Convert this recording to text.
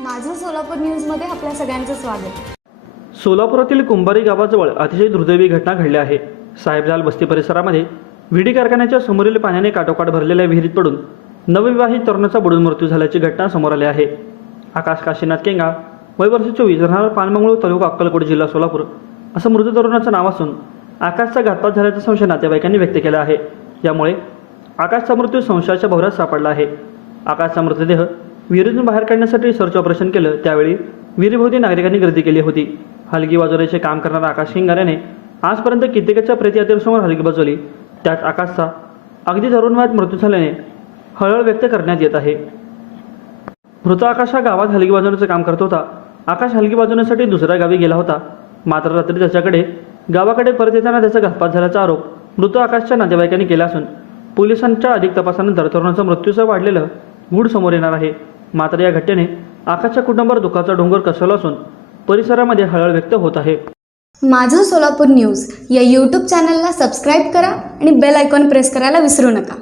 माझं सोलापूर न्यूजमध्ये आपल्या सगळ्यांचं स्वागत. सोलापुरातील कुंभारी गावाजवळ अतिशय दुर्दैवी घटना घडली आहे. साहेबलाल वस्ती परिसरामध्ये विडी कारखान्याच्या समोरील पाण्याने काटोकाट भरलेल्या विहिरीत पडून नवविवाहित तरुणाचा बुडून मृत्यू झाल्याची घटना समोर आली आहे. आकाश काशीनाथ केंगा वय वर्ष चोवीस राहणार पानमंगळूर तालुका अक्कलकोट जिल्हा सोलापूर असं मृत तरुणाचं नाव असून आकाशचा घातपात झाल्याचा संशय नातेवाईकांनी व्यक्त केला आहे. यामुळे आकाशचा मृत्यू संशयाच्या भोवऱ्यात सापडला आहे. आकाशचा मृतदेह विहिरीतून बाहेर काढण्यासाठी सर्च ऑपरेशन केलं. त्यावेळी विहिरीभोवती नागरिकांनी गर्दी केली होती. हलगी वाजवण्याचे काम करणारा आकाश हिंगाऱ्याने आजपर्यंत कित्येकाच्या प्रेतयात्रेसमोर हलगी बजवली त्यात आकाशचा अगदी तरुण वयात मृत्यू झाल्याने हळहळ व्यक्त करण्यात येत आहे. मृत आकाश हा गावात हलगी वाजवण्याचं काम करत होता. आकाश हलगी वाजवण्यासाठी दुसऱ्या गावी गेला होता. मात्र रात्री त्याच्याकडे गावाकडे परत येताना त्याचा घातपात झाल्याचा आरोप मृत आकाशच्या नातेवाईकांनी केला असून पोलिसांच्या अधिक तपासानंतर तरुणाचा मृत्यूचं वाढलेलं गुढ समोर येणार आहे. मात्र या घटनेने आकाशच्या कुटुंबावर दुःखाचा डोंगर कसवला असून परिसरामध्ये हळहळ व्यक्त होत आहे. माझं सोलापूर न्यूज या यूट्यूब चॅनलला सबस्क्राईब करा आणि बेल आयकॉन प्रेस करायला विसरू नका.